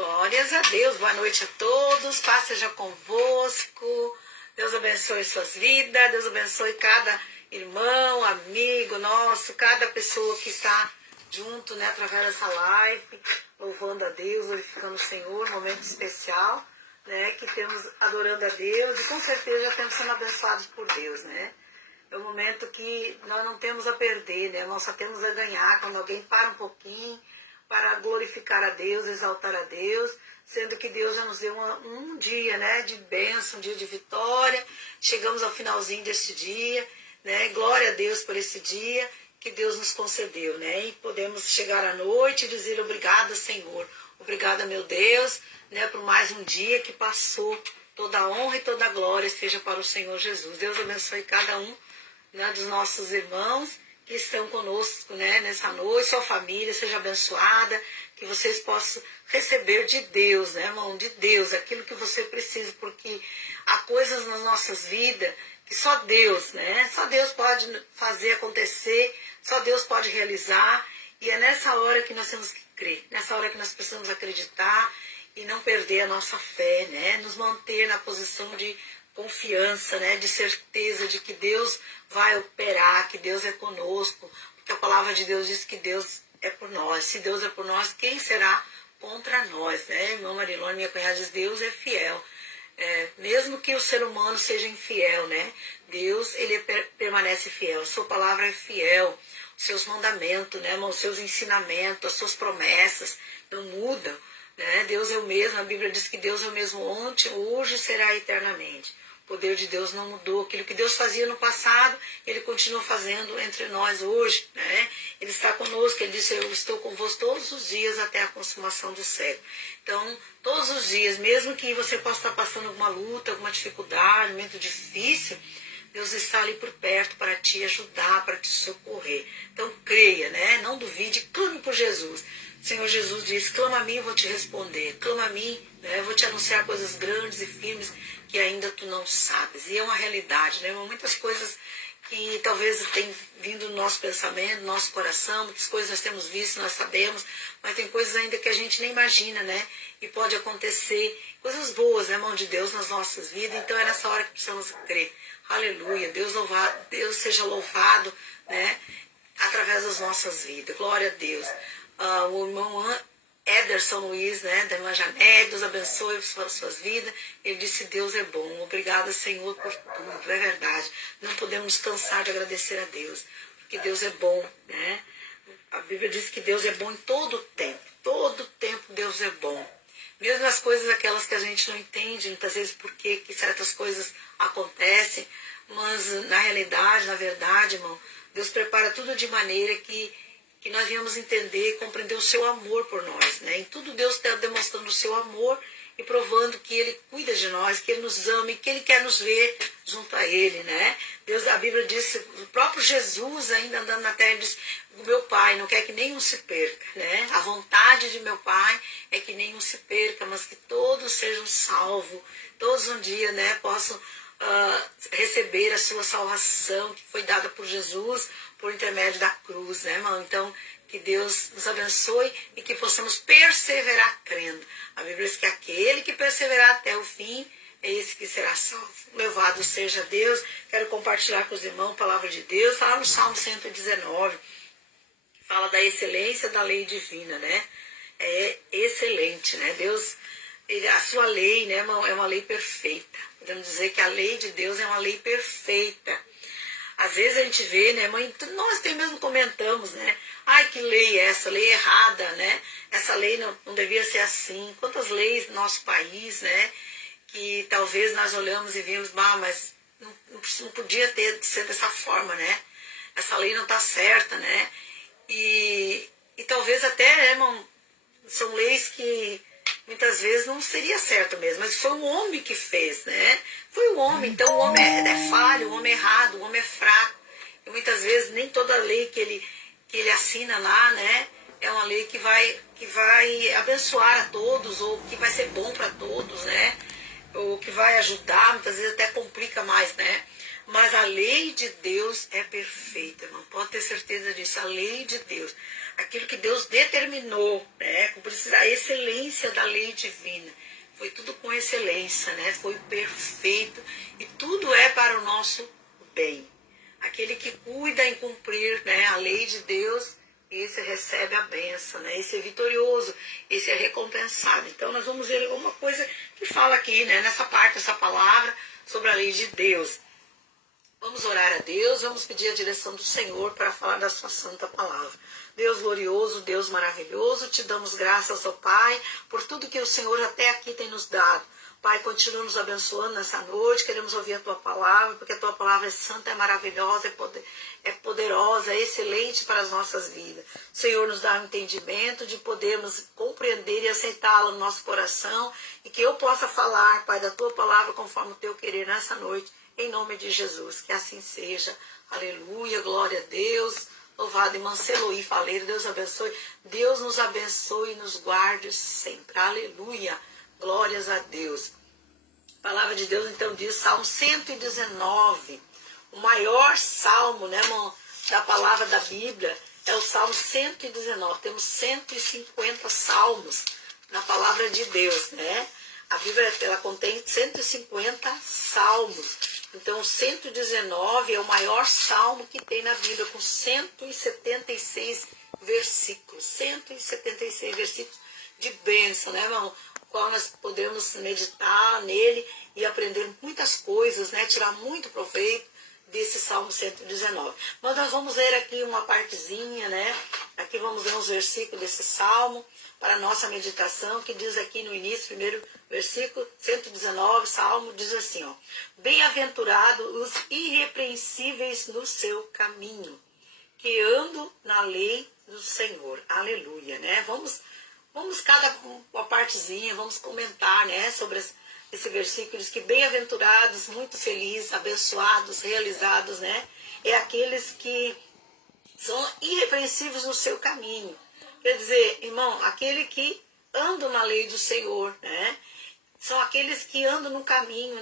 Glórias a Deus, boa noite a todos, paz seja convosco, Deus abençoe suas vidas, Deus abençoe cada irmão, amigo nosso, cada pessoa que está junto, né, através dessa live, louvando a Deus, glorificando o Senhor, momento especial, né, que temos adorando a Deus e com certeza já temos sendo abençoados por Deus, né. É um momento que nós não temos a perder, né, nós só temos a ganhar quando alguém para um pouquinho, para glorificar a Deus, exaltar a Deus, sendo que Deus já nos deu um dia, né, de bênção, um dia de vitória. Chegamos ao finalzinho deste dia, né, glória a Deus por esse dia que Deus nos concedeu, né, e podemos chegar à noite e dizer obrigada, Senhor, obrigada, meu Deus, né, por mais um dia que passou. Toda a honra e toda a glória seja para o Senhor Jesus. Deus abençoe cada um, né, dos nossos irmãos que estão conosco, né, nessa noite, sua família seja abençoada, que vocês possam receber de Deus, né, irmão, de Deus, aquilo que você precisa, porque há coisas nas nossas vidas que só Deus, né, só Deus pode fazer acontecer, só Deus pode realizar, e é nessa hora que nós temos que crer, nessa hora que nós precisamos acreditar e não perder a nossa fé, né, nos manter na posição de confiança, né, de certeza de que Deus vai operar, que Deus é conosco, porque a palavra de Deus diz que Deus é por nós. Se Deus é por nós, quem será contra nós, né? Irmã Marilone, minha cunhada, diz, Deus é fiel. Mesmo que o ser humano seja infiel, né? Deus, ele permanece fiel. Sua palavra é fiel. Os seus mandamentos, né, irmão? Os seus ensinamentos, as suas promessas não mudam, né? Deus é o mesmo. A Bíblia diz que Deus é o mesmo ontem, hoje e será eternamente. O poder de Deus não mudou. Aquilo que Deus fazia no passado, Ele continua fazendo entre nós hoje, né? Ele está conosco, Ele disse, eu estou convosco todos os dias até a consumação do século. Então, todos os dias, mesmo que você possa estar passando alguma luta, alguma dificuldade, um momento difícil, Deus está ali por perto para te ajudar, para te socorrer. Então, creia, né? Não duvide, clame por Jesus. O Senhor Jesus diz, clama a mim, eu vou te responder. Clama a mim, né? Eu vou te anunciar coisas grandes e firmes que ainda tu não sabes. E é uma realidade, né? Muitas coisas que talvez tenham vindo no nosso pensamento, no nosso coração, muitas coisas nós temos visto, nós sabemos, mas tem coisas ainda que a gente nem imagina, né? E pode acontecer coisas boas, né, mão de Deus, nas nossas vidas. Então é nessa hora que precisamos crer. Aleluia, Deus seja louvado, né? Através das nossas vidas. Glória a Deus. O irmão Ederson Luiz, né, da irmã Janete, Deus abençoe suas vidas. Ele disse, Deus é bom. Obrigada, Senhor, por tudo. É verdade. Não podemos nos cansar de agradecer a Deus, porque Deus é bom, né? A Bíblia diz que Deus é bom em todo o tempo. Todo tempo Deus é bom. Mesmo as coisas aquelas que a gente não entende, muitas vezes por que certas coisas acontecem, mas na realidade, na verdade, irmão, Deus prepara tudo de maneira que nós venhamos entender e compreender o seu amor por nós, né? Em tudo Deus está demonstrando o seu amor e provando que Ele cuida de nós, que Ele nos ama e que Ele quer nos ver junto a Ele, né? Deus, a Bíblia diz, o próprio Jesus ainda andando na terra, diz, o meu Pai não quer que nenhum se perca, né? A vontade de meu Pai é que nenhum se perca, mas que todos sejam salvos, todos um dia, né, possam receber a sua salvação que foi dada por Jesus por intermédio da cruz, né, irmão? Então, que Deus nos abençoe e que possamos perseverar crendo. A Bíblia diz que aquele que perseverar até o fim é esse que será salvo. Louvado seja Deus. Quero compartilhar com os irmãos a palavra de Deus. Fala no Salmo 119, que fala da excelência da lei divina, né? É excelente, né? Deus, a sua lei, né, irmão, é uma lei perfeita. Podemos dizer que a lei de Deus é uma lei perfeita. Às vezes a gente vê, né, mãe, nós até mesmo comentamos, né? Ai, que lei é essa? Lei errada, né? Essa lei não devia ser assim. Quantas leis no nosso país, né? Que talvez nós olhamos e vimos, mas não podia ter ser dessa forma, né? Essa lei não está certa, né? E talvez até, né, irmão, são leis que muitas vezes não seria certo mesmo, mas foi o homem que fez, né? Foi o homem, então o homem é falho, o homem é errado, o homem é fraco. E muitas vezes nem toda lei que ele assina lá, né, é uma lei que vai abençoar a todos, ou que vai ser bom para todos, né? Ou que vai ajudar, muitas vezes até complica mais, né? Mas a lei de Deus é perfeita, irmão. Pode ter certeza disso, a lei de Deus. aquilo que Deus determinou, né? Com a excelência da lei divina. Foi tudo com excelência, né? Foi perfeito e tudo é para o nosso bem. Aquele que cuida em cumprir, né, a lei de Deus, esse recebe a bênção, né? Esse é vitorioso, esse é recompensado. Então nós vamos ver alguma coisa que fala aqui, né, nessa parte, essa palavra sobre a lei de Deus. Vamos orar a Deus, vamos pedir a direção do Senhor para falar da sua santa palavra. Deus glorioso, Deus maravilhoso, te damos graças, ó Pai, por tudo que o Senhor até aqui tem nos dado. Pai, continua nos abençoando nessa noite, queremos ouvir a Tua palavra, porque a Tua palavra é santa, é maravilhosa, é poderosa, é excelente para as nossas vidas. O Senhor nos dá um entendimento de podermos compreender e aceitá-la no nosso coração, e que eu possa falar, Pai, da Tua palavra conforme o Teu querer nessa noite, em nome de Jesus, que assim seja. Aleluia, glória a Deus. Louvado e Manceloí, Faleiro, Deus abençoe. Deus nos abençoe e nos guarde sempre. Aleluia, glórias a Deus. A palavra de Deus então diz, Salmo 119, o maior salmo, né, irmão, da palavra da Bíblia, é o Salmo 119. Temos 150 salmos na palavra de Deus, né? A Bíblia, ela contém 150 salmos. Então, 119 é o maior salmo que tem na Bíblia, com 176 versículos. 176 versículos de bênção, né, irmão? Qual nós podemos meditar nele e aprender muitas coisas, né? Tirar muito proveito desse Salmo 119. Mas nós vamos ler aqui uma partezinha, né? Aqui vamos ler uns versículos desse Salmo para a nossa meditação, que diz aqui no início, primeiro versículo, 119, Salmo, diz assim, ó. Bem-aventurados os irrepreensíveis no seu caminho, que andam na lei do Senhor. Aleluia, né? Vamos cada uma partezinha, vamos comentar, né, sobre esse versículo, diz que bem-aventurados, muito felizes, abençoados, realizados, né, é aqueles que são irrepreensíveis no seu caminho. Quer dizer, irmão, aquele que anda na lei do Senhor, né, são aqueles que andam no caminho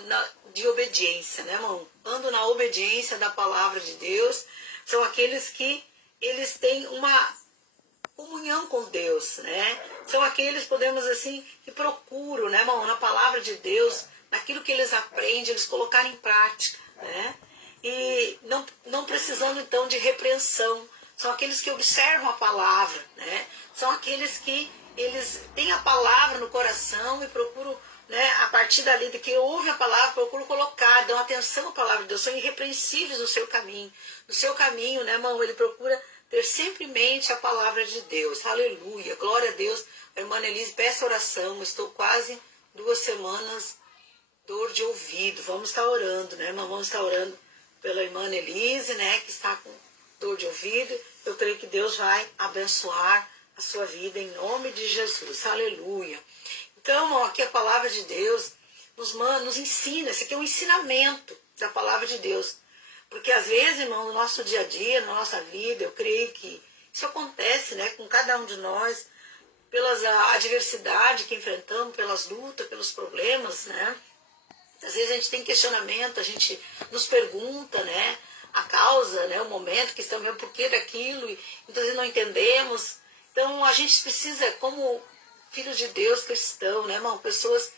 de obediência, né, irmão, andam na obediência da palavra de Deus, são aqueles que eles têm uma comunhão com Deus, né? São aqueles, podemos assim, que procuram, né, irmão, na palavra de Deus, naquilo que eles aprendem, eles colocarem em prática, né? E não precisando, então, de repreensão. São aqueles que observam a palavra, né? São aqueles que eles têm a palavra no coração e procuram, né, a partir dali de que ouvem a palavra, procuram colocar, dão atenção à palavra de Deus, são irrepreensíveis no seu caminho. No seu caminho, né, irmão, ele procura ter sempre em mente a palavra de Deus. Aleluia, glória a Deus. A irmã Elise, peça oração. Estou quase 2 semanas dor de ouvido. Vamos estar orando, né, irmão? Vamos estar orando pela irmã Elise, né, que está com dor de ouvido. Eu creio que Deus vai abençoar a sua vida em nome de Jesus. Aleluia. Então, irmão, aqui a palavra de Deus nos ensina. Esse aqui é um ensinamento da palavra de Deus. Porque às vezes, irmão, no nosso dia a dia, na nossa vida, eu creio que isso acontece, né, com cada um de nós, pelas adversidades que enfrentamos, pelas lutas, pelos problemas, né. Às vezes a gente tem questionamento, a gente nos pergunta, né, a causa, né, o momento que estamos, o porquê daquilo, e muitas vezes não entendemos. Então a gente precisa, como filhos de Deus cristão, né, irmão, pessoas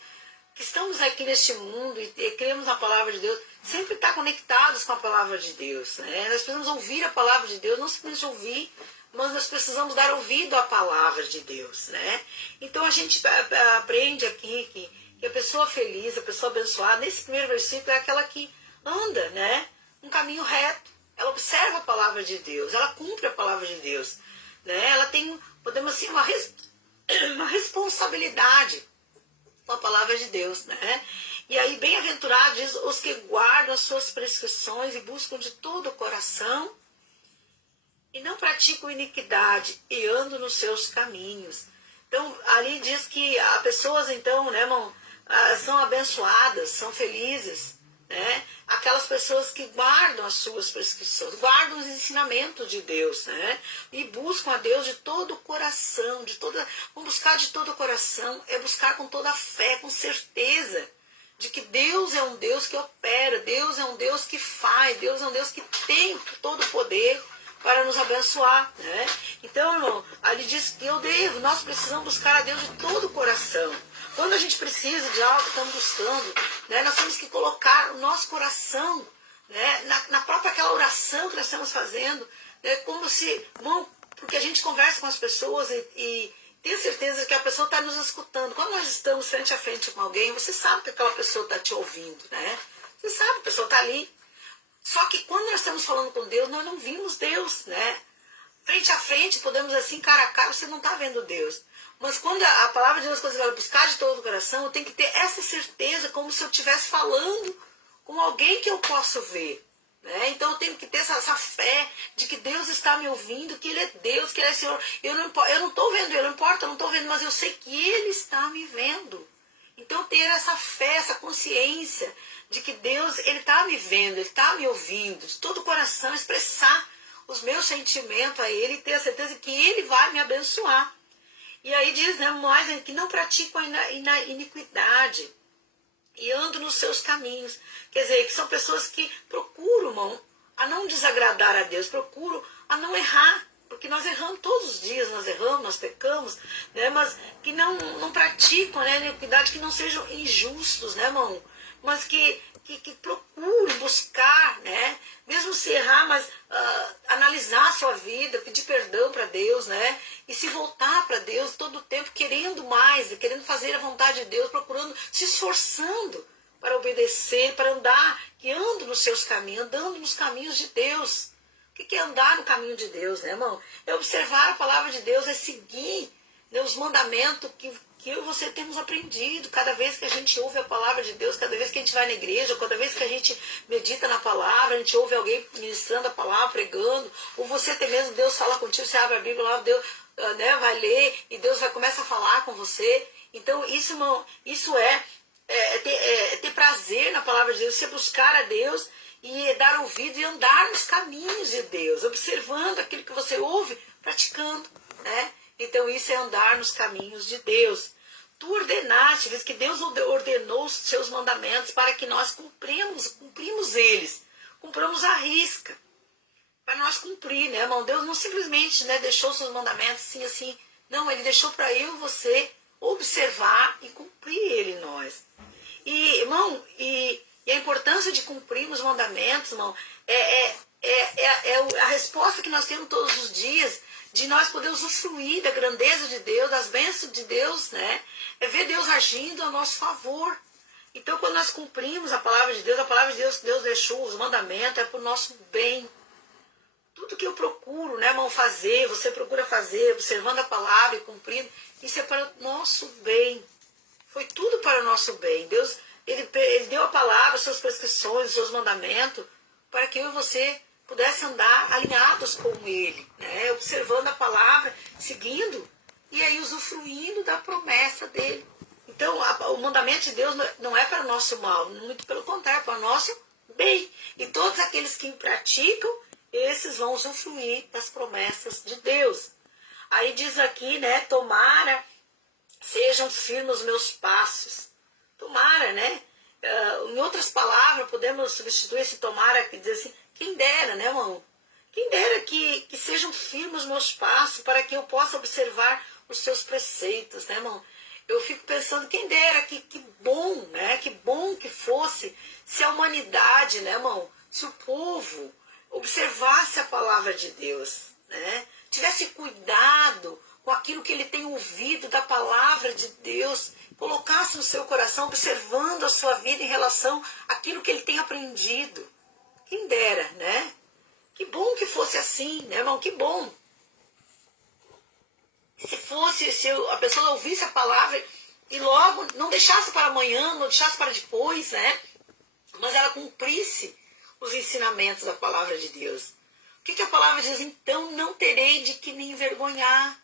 que estamos aqui neste mundo e cremos na palavra de Deus, sempre estar conectados com a palavra de Deus, né? Nós precisamos ouvir a palavra de Deus, não simplesmente ouvir, mas nós precisamos dar ouvido à palavra de Deus, né? Então a gente aprende aqui que a pessoa feliz, a pessoa abençoada, nesse primeiro versículo é aquela que anda, né, um caminho reto. Ela observa a palavra de Deus, ela cumpre a palavra de Deus, né? Ela tem, podemos assim, uma responsabilidade com a palavra de Deus, né? E aí, bem-aventurados diz os que guardam as suas prescrições e buscam de todo o coração e não praticam iniquidade e andam nos seus caminhos. Então, ali diz que as pessoas, então, né, irmão, são abençoadas, são felizes, né? Aquelas pessoas que guardam as suas prescrições, guardam os ensinamentos de Deus, né? E buscam a Deus de todo o coração, vamos buscar de todo o coração, é buscar com toda a fé, com certeza de que Deus é um Deus que opera, Deus é um Deus que faz, Deus é um Deus que tem todo o poder para nos abençoar, né? Então, irmão, ali diz que nós precisamos buscar a Deus de todo o coração. Quando a gente precisa de algo que estamos buscando, né, nós temos que colocar o nosso coração, né, na própria aquela oração que nós estamos fazendo, né, como se, bom, porque a gente conversa com as pessoas e tem certeza que a pessoa está nos escutando. Quando nós estamos frente a frente com alguém, você sabe que aquela pessoa está te ouvindo, né? Você sabe, a pessoa está ali. Só que quando nós estamos falando com Deus, nós não vimos Deus, né? Frente a frente, podemos assim, cara a cara, você não está vendo Deus. Mas quando a palavra de Deus, quando você vai buscar de todo o coração, eu tenho que ter essa certeza, como se eu estivesse falando com alguém que eu posso ver. Né? Então eu tenho que ter essa fé de que Deus está me ouvindo, que Ele é Deus, que Ele é Senhor. Eu não estou vendo Ele, não importa, eu não estou vendo, mas eu sei que Ele está me vendo. Então ter essa fé, essa consciência de que Deus, Ele está me vendo, Ele está me ouvindo, de todo o coração, expressar os meus sentimentos a Ele e ter a certeza que Ele vai me abençoar. E aí diz, né, mas que não praticam a iniquidade e andam nos seus caminhos. Quer dizer, que são pessoas que procuram, irmão, a não desagradar a Deus, procuram a não errar, porque nós erramos todos os dias, nós erramos, nós pecamos, né, mas que não praticam, né, iniquidade, que não sejam injustos, né, irmão, mas que procurem buscar, né, mesmo se errar, mas analisar a sua vida, pedir perdão para Deus, né, e se voltar para Deus todo o tempo, querendo mais, querendo fazer a vontade de Deus, procurando, se esforçando para obedecer, para andar, que ando nos seus caminhos, andando nos caminhos de Deus. O que é andar no caminho de Deus, né, irmão? É observar a palavra de Deus, é seguir, né, os mandamentos que eu e você temos aprendido. Cada vez que a gente ouve a palavra de Deus, cada vez que a gente vai na igreja, cada vez que a gente medita na palavra, a gente ouve alguém ministrando a palavra, pregando, ou você até mesmo, Deus fala contigo, você abre a Bíblia lá, Deus, né, vai ler, e Deus começa a falar com você. Então isso, irmão, isso é ter prazer na palavra de Deus, você buscar a Deus e dar ouvido e andar nos caminhos de Deus, observando aquilo que você ouve, praticando, né? Então isso é andar nos caminhos de Deus. Tu ordenaste, diz que Deus ordenou os seus mandamentos para que nós cumprimos eles, cumpramos a risca, para nós cumprir, né, irmão? Deus não simplesmente, né, deixou os seus mandamentos assim, não, Ele deixou para eu e você observar e cumprir ele em nós. E, irmão, e a importância de cumprir os mandamentos, irmão, é a resposta que nós temos todos os dias, de nós podermos usufruir da grandeza de Deus, das bênçãos de Deus, né? É ver Deus agindo a nosso favor. Então, quando nós cumprimos a palavra de Deus que Deus deixou, os mandamentos, é para o nosso bem. Tudo que eu procuro, né, irmão, fazer, você procura fazer, observando a palavra e cumprindo, isso é para o nosso bem. Foi tudo para o nosso bem. Deus, ele deu a palavra, as suas prescrições, os seus mandamentos, para que eu e você pudesse andar alinhados com Ele, né? Observando a palavra, seguindo, e aí usufruindo da promessa dEle. Então, o mandamento de Deus não é para o nosso mal, muito pelo contrário, é para o nosso bem. E todos aqueles que praticam, esses vão usufruir das promessas de Deus. Aí diz aqui, né, tomara sejam firmes os meus passos. Tomara, né? Em outras palavras, podemos substituir esse tomara que diz assim, quem dera, né, irmão? Quem dera que sejam firmes os meus passos para que eu possa observar os seus preceitos, né, irmão? Eu fico pensando, quem dera, que bom, né? Que bom que fosse se a humanidade, né, irmão? Se o povo observasse a palavra de Deus, né? Tivesse cuidado com aquilo que ele tem ouvido da palavra de Deus, colocasse no seu coração, observando a sua vida em relação àquilo que ele tem aprendido. Quem dera, né? Que bom que fosse assim, né, irmão? Que bom. Se a pessoa ouvisse a palavra e logo não deixasse para amanhã, não deixasse para depois, né? Mas ela cumprisse os ensinamentos da palavra de Deus. O que a palavra diz? Então não terei de que me envergonhar.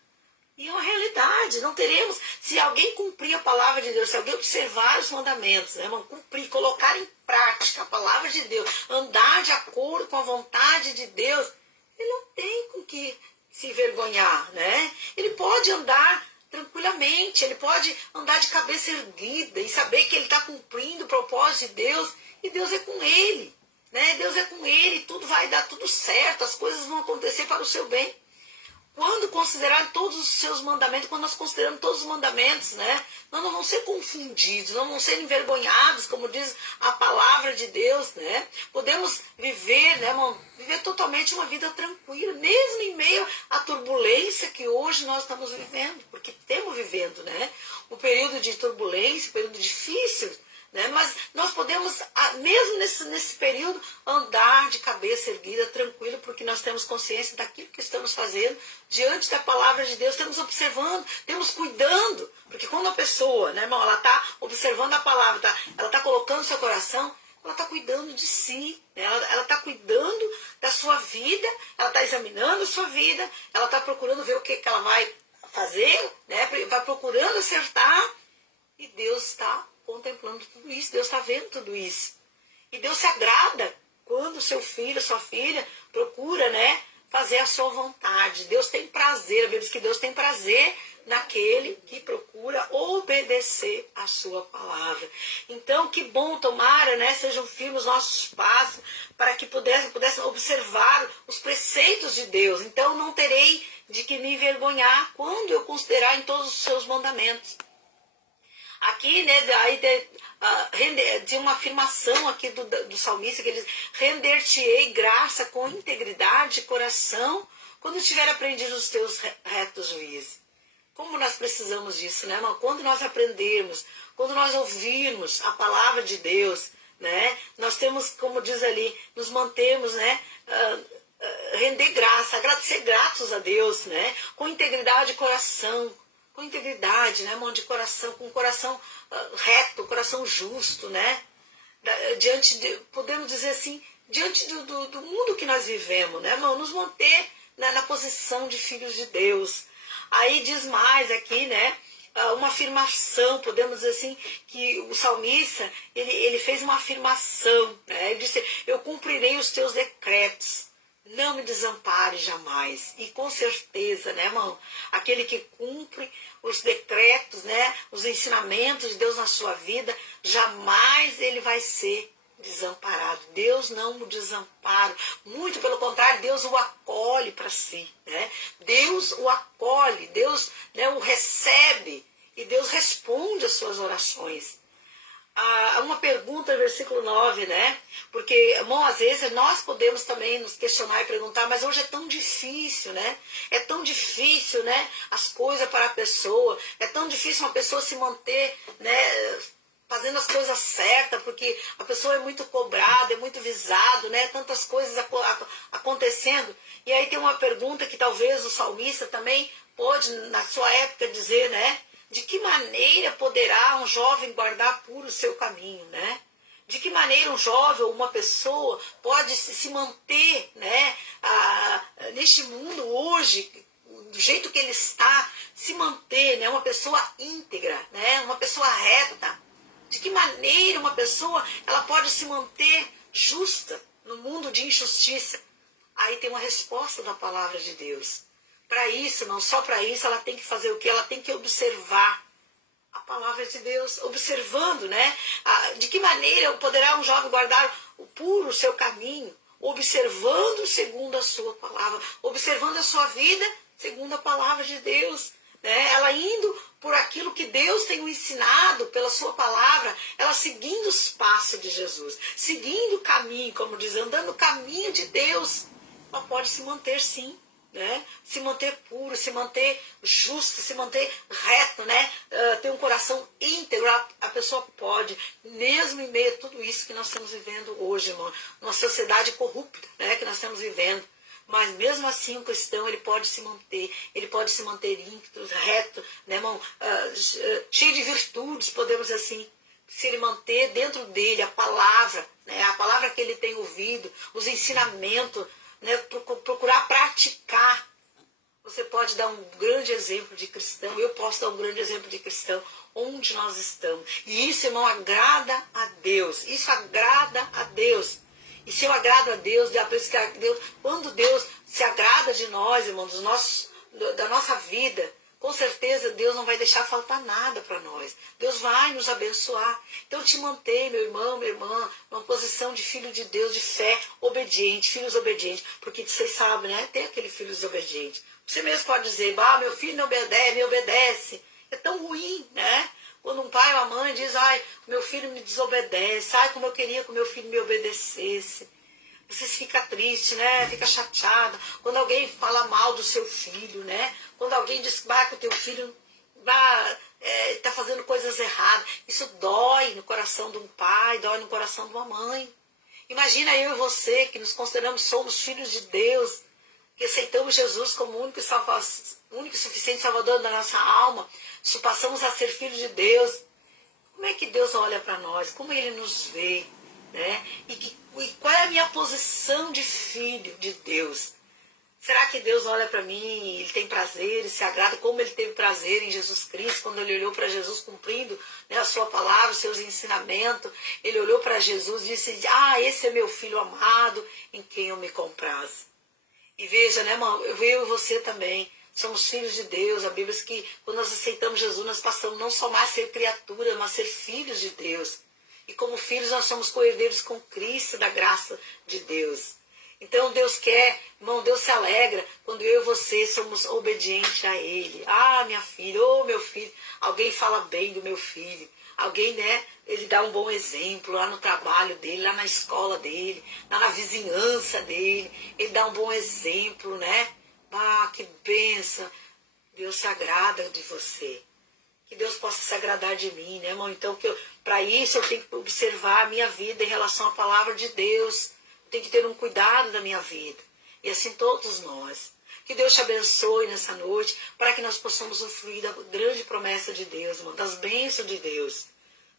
E é uma realidade, não teremos. Se alguém cumprir a palavra de Deus, se alguém observar os mandamentos, né, irmão, cumprir, colocar em prática a palavra de Deus, andar de acordo com a vontade de Deus, ele não tem com que se envergonhar, né? Ele pode andar tranquilamente, ele pode andar de cabeça erguida e saber que ele está cumprindo o propósito de Deus e Deus é com ele. né? Deus é com ele, tudo vai dar tudo certo, as coisas vão acontecer para o seu bem. Quando considerar todos os seus mandamentos, quando nós consideramos todos os mandamentos, né? Nós não vamos ser confundidos, não vamos ser envergonhados, como diz a palavra de Deus, né? Podemos viver, né, irmão? Viver totalmente uma vida tranquila, mesmo em meio à turbulência que hoje nós estamos vivendo, porque estamos vivendo, né? Um período de turbulência, um período difícil, né? Mas nós podemos, mesmo nesse período, andar de cabeça erguida, tranquilo, porque nós temos consciência daquilo que estamos fazendo diante da palavra de Deus, estamos observando, estamos cuidando, porque quando a pessoa, né, irmão, ela está observando a palavra, ela está colocando seu coração, ela está cuidando de si, né? Ela está cuidando da sua vida, ela está examinando a sua vida, ela está procurando ver o que ela vai fazer, né? Vai procurando acertar, e Deus está contemplando tudo isso, Deus está vendo tudo isso. E Deus se agrada quando o seu filho, sua filha, procura, né, fazer a sua vontade. Deus tem prazer, a Bíblia diz que Deus tem prazer naquele que procura obedecer a sua palavra. Então, que bom, tomara, né, sejam firmes os nossos passos, para que pudessem observar os preceitos de Deus. Então, não terei de que me envergonhar quando eu considerar em todos os seus mandamentos. Aqui, né, aí tem uma afirmação aqui do salmista, que ele diz: render-te-ei graça com integridade de coração, quando tiver aprendido os teus retos juízes. Como nós precisamos disso, né, irmão? Quando nós aprendermos, quando nós ouvirmos a palavra de Deus, né, nós temos, como diz ali, nos mantemos, né, render graça, ser gratos a Deus, né, com integridade de coração, com integridade, né, irmão, de coração, com um coração reto, coração justo, né? Podemos dizer assim, diante do mundo que nós vivemos, né, irmão? Nos manter na posição de filhos de Deus. Aí diz mais aqui, né? Uma afirmação, podemos dizer assim, que o salmista, ele fez uma afirmação, né? Ele disse: eu cumprirei os teus decretos, não me desampare jamais. E com certeza, né, irmão, aquele que cumpre os decretos, né, os ensinamentos de Deus na sua vida, jamais ele vai ser desamparado. Deus não o desampara, muito pelo contrário, Deus o acolhe para si, né? Deus o acolhe, Deus, né, o recebe, e Deus responde às suas orações. Uma pergunta, versículo 9, né? Porque, irmão, às vezes nós podemos também nos questionar e perguntar: mas hoje é tão difícil, né? É tão difícil, né, as coisas para a pessoa, é tão difícil uma pessoa se manter, né, fazendo as coisas certas, porque a pessoa é muito cobrada, é muito visado, né? Tantas coisas acontecendo. E aí tem uma pergunta que talvez o salmista também pode, na sua época, dizer, né? De que maneira poderá um jovem guardar puro o seu caminho, né? De que maneira um jovem ou uma pessoa pode se manter, né, neste mundo hoje, do jeito que ele está, se manter, né, uma pessoa íntegra, né, uma pessoa reta? De que maneira uma pessoa ela pode se manter justa no mundo de injustiça? Aí tem uma resposta da palavra de Deus. Para isso, não só para isso, ela tem que fazer o quê? Ela tem que observar a palavra de Deus, observando, né? De que maneira poderá um jovem guardar o puro o seu caminho, observando segundo a sua palavra, observando a sua vida segundo a palavra de Deus, né? Ela indo por aquilo que Deus tem o ensinado pela sua palavra, ela seguindo os passos de Jesus, seguindo o caminho, como diz, andando o caminho de Deus, ela pode se manter sim, né? Se manter puro, se manter justo, se manter reto, né? Ter um coração íntegro. A pessoa pode, mesmo em meio a tudo isso que nós estamos vivendo hoje, irmão, uma sociedade corrupta, né, que nós estamos vivendo. Mas mesmo assim o cristão, ele pode se manter íntegro, reto, né, irmão? Cheio de virtudes, podemos dizer assim. Se ele manter dentro dele a palavra, né, a palavra que ele tem ouvido, os ensinamentos, né, procurar praticar. Você pode dar um grande exemplo de cristão, eu posso dar um grande exemplo de cristão onde nós estamos. E isso, irmão, agrada a Deus. Isso agrada a Deus. E se eu agrado a Deus, quando Deus se agrada de nós, irmão, da nossa vida, com certeza Deus não vai deixar faltar nada para nós. Deus vai nos abençoar. Então te mantém, meu irmão, minha irmã, numa posição de filho de Deus, de fé, obediente, filhos obedientes. Porque vocês sabem, né? Tem aquele filho desobediente. Você mesmo pode dizer, meu filho não obedece, me obedece. É tão ruim, né? Quando um pai ou uma mãe diz, meu filho me desobedece, como eu queria que o meu filho me obedecesse. Você fica triste, né? Fica chateado. Quando alguém fala mal do seu filho, né? Quando alguém diz que o teu filho está fazendo coisas erradas. Isso dói no coração de um pai, dói no coração de uma mãe. Imagina eu e você, que nos consideramos somos filhos de Deus, que aceitamos Jesus como o único e suficiente Salvador da nossa alma, se passamos a ser filhos de Deus. Como é que Deus olha para nós? Como Ele nos vê? Né? E qual é a minha posição de filho de Deus? Será que Deus olha para mim, Ele tem prazer, Ele se agrada, como Ele teve prazer em Jesus Cristo, quando Ele olhou para Jesus cumprindo, né, a sua palavra, os seus ensinamentos, Ele olhou para Jesus e disse, esse é meu filho amado, em quem eu me comprazo. E veja, né, irmão, eu e você também, somos filhos de Deus. A Bíblia diz que quando nós aceitamos Jesus, nós passamos não só mais a ser criatura, mas a ser filhos de Deus. E como filhos nós somos co-herdeiros com Cristo da graça de Deus. Então Deus quer, irmão, Deus se alegra quando eu e você somos obedientes a Ele. Minha filha, meu filho, alguém fala bem do meu filho. Alguém, né, ele dá um bom exemplo lá no trabalho dele, lá na escola dele, lá na vizinhança dele. Ele dá um bom exemplo, né? Que bênção. Deus se agrada de você. Que Deus possa se agradar de mim, né, irmão? Então, para isso eu tenho que observar a minha vida em relação à palavra de Deus. Eu tenho que ter um cuidado da minha vida. E assim todos nós. Que Deus te abençoe nessa noite, para que nós possamos usufruir da grande promessa de Deus, irmão, das bênçãos de Deus.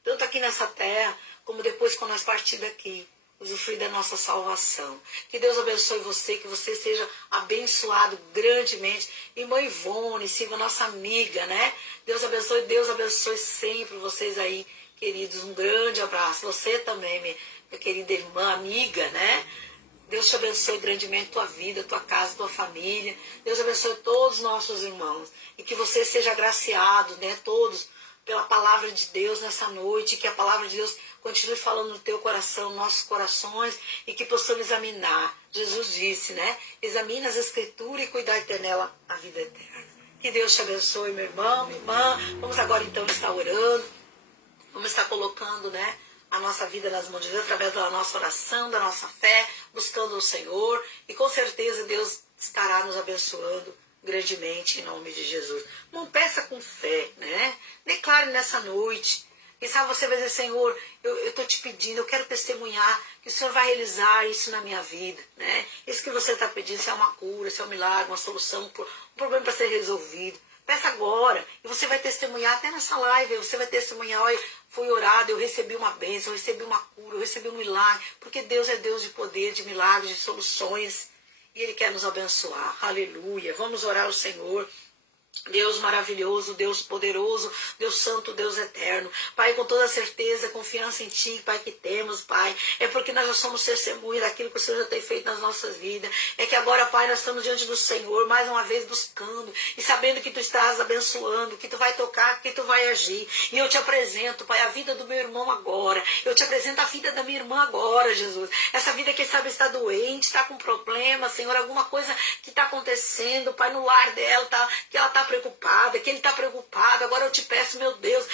Tanto aqui nessa terra, como depois quando nós partirmos daqui. Usufruir da nossa salvação. Que Deus abençoe você, que você seja abençoado grandemente. Irmã Ivone, Silva, nossa amiga, né? Deus abençoe sempre vocês aí, queridos. Um grande abraço. Você também, minha querida irmã, amiga, né? Deus te abençoe grandemente tua vida, tua casa, tua família. Deus abençoe todos os nossos irmãos. E que você seja agraciado, né? Todos, pela palavra de Deus nessa noite. Que a palavra de Deus continue falando no teu coração, nossos corações, e que possamos examinar. Jesus disse, né? Examina as Escrituras e cuidai ter nela a vida eterna. Que Deus te abençoe, meu irmão, minha irmã. Vamos agora então estar orando. Vamos estar colocando, né, a nossa vida nas mãos de Deus, através da nossa oração, da nossa fé, buscando o Senhor. E com certeza Deus estará nos abençoando grandemente em nome de Jesus. Não peça com fé, né? Declare nessa noite. Quem sabe você vai dizer, Senhor, eu estou te pedindo, eu quero testemunhar que o Senhor vai realizar isso na minha vida, né? Isso que você está pedindo, se é uma cura, se é um milagre, uma solução, um problema para ser resolvido. Peça agora, e você vai testemunhar até nessa live, você vai testemunhar, olha, fui orado, eu recebi uma bênção, eu recebi uma cura, eu recebi um milagre, porque Deus é Deus de poder, de milagres, de soluções, e Ele quer nos abençoar, aleluia. Vamos orar ao Senhor. Deus maravilhoso, Deus poderoso, Deus santo, Deus eterno. Pai, com toda certeza, confiança em Ti, Pai, que temos, Pai. É porque nós já somos testemunhas daquilo que o Senhor já tem feito nas nossas vidas. É que agora, Pai, nós estamos diante do Senhor, mais uma vez buscando e sabendo que Tu estás abençoando, que Tu vai tocar, que Tu vai agir. E eu te apresento, Pai, a vida do meu irmão agora. Eu te apresento a vida da minha irmã agora, Jesus. Essa vida, quem sabe, está doente, está com problema, Senhor, alguma coisa que está acontecendo, Pai, no lar dela, que ela está preocupada, que ele está preocupado. Agora eu te peço, meu Deus,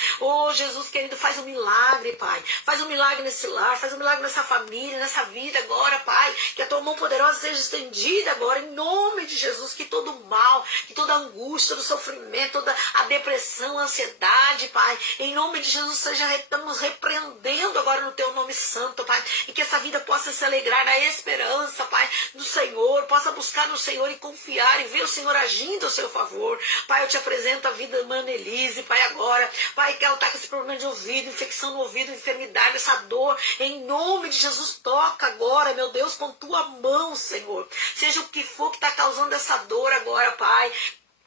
Jesus querido, faz um milagre, Pai. Faz um milagre nesse lar, faz um milagre nessa família, nessa vida agora, Pai. Que a Tua mão poderosa seja estendida agora, em nome de Jesus. Que todo mal, que toda angústia, todo sofrimento, toda a depressão, a ansiedade, Pai, em nome de Jesus, estamos repreendendo agora no Teu nome santo, Pai. E que essa vida possa se alegrar na esperança, Pai, do Senhor, possa buscar no Senhor e confiar e ver o Senhor agindo a seu favor. Pai, eu te apresento a vida da irmã Elise, Pai, agora. Pai, que ela está com esse problema de ouvido, infecção no ouvido, enfermidade, essa dor. Em nome de Jesus, toca agora, meu Deus, com Tua mão, Senhor. Seja o que for que está causando essa dor agora, Pai.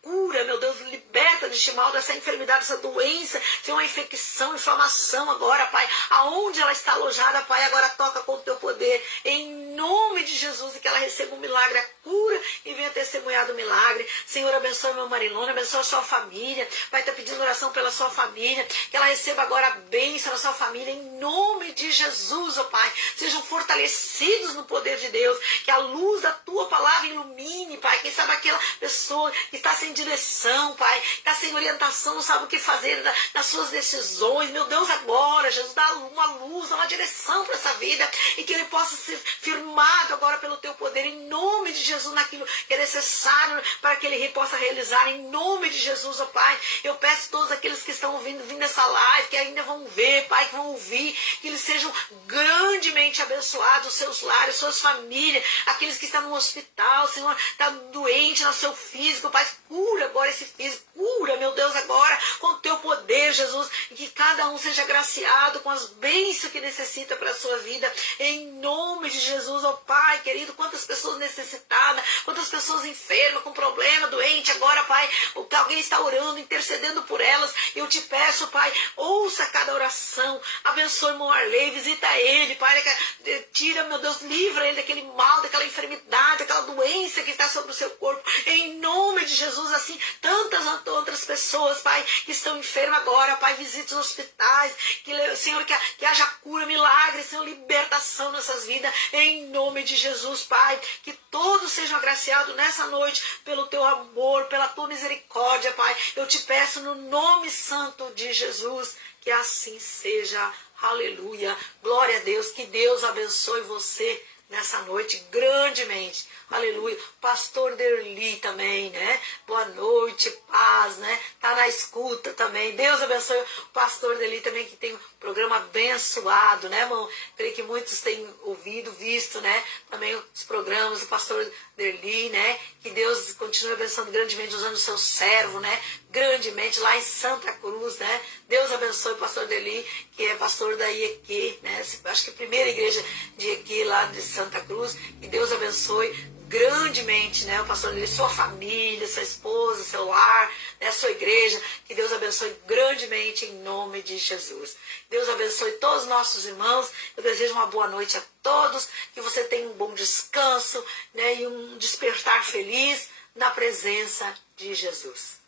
Cura, meu Deus, liberta deste mal, dessa enfermidade, dessa doença, tem uma infecção, inflamação agora, Pai. Aonde ela está alojada, Pai, agora toca com o Teu poder. Em nome de Jesus, e que ela receba um milagre, a cura, e venha testemunhar do milagre. Senhor, abençoe meu Marilone, abençoe a sua família. Vai estar pedindo oração pela sua família, que ela receba agora a bênção na sua família, em nome de Jesus, ó Pai. Sejam fortalecidos no poder de Deus, que a luz da tua palavra ilumine, Pai. Quem sabe aquela pessoa que está sem direção, Pai, está sem orientação, não sabe o que fazer nas suas decisões. Meu Deus, agora, Jesus, dá uma luz, dá uma direção para essa vida, e que ele possa ser firmado agora pelo teu poder, em nome de Jesus, naquilo que é necessário para que ele possa realizar, em nome de Jesus, ó Pai. Eu peço a todos aqueles que estão vindo essa live, que ainda vão ver, Pai, que vão ouvir, que eles sejam grandemente abençoados, os seus lares, suas famílias, aqueles que estão no hospital, Senhor, está doente no seu físico, Pai, cura agora esse físico, cura, meu Deus, agora, com o teu poder, Jesus, e que cada um seja agraciado com as bênçãos que necessita para a sua vida, em nome de Jesus, ó Pai, querido, quantas pessoas necessitadas, quantas pessoas enfermas, com problema, doente, agora, Pai, que alguém está orando, intercedendo por elas, eu te peço, Pai, ouça cada oração, abençoe o irmão Arley, visita ele, Pai, tira, meu Deus, livra ele daquele mal, daquela enfermidade, daquela doença que está sobre o seu corpo, em nome de Jesus, assim, tantas outras pessoas, Pai, que estão enfermas agora, Pai, visite os hospitais, que, Senhor, que haja cura, milagre, Senhor, libertação nessas vidas, em nome de Jesus, Pai, que todos sejam agraciados nessa noite pelo teu amor, pela tua misericórdia, Pai, eu te peço no nome santo de Jesus, que assim seja, aleluia, glória a Deus, que Deus abençoe você nessa noite grandemente, aleluia. Pastor Derli também, né? Boa noite, paz, né? Tá na escuta também. Deus abençoe o pastor Derli também, que tem um programa abençoado, né, irmão? Creio que muitos têm ouvido, visto, né? Também os programas do pastor Derli, né? Que Deus continue abençoando grandemente, usando o seu servo, né? Grandemente lá em Santa Cruz, né? Deus abençoe o pastor Derli, que é pastor da IEQ, né? Acho que a primeira igreja de IEQ lá de Santa Cruz. Que Deus abençoe grandemente, né, o pastor Derli, sua família, sua esposa, seu lar, né, sua igreja. Que Deus abençoe grandemente em nome de Jesus. Deus abençoe todos os nossos irmãos. Eu desejo uma boa noite a todos, que você tenha um bom descanso, né, e um despertar feliz na presença de Jesus.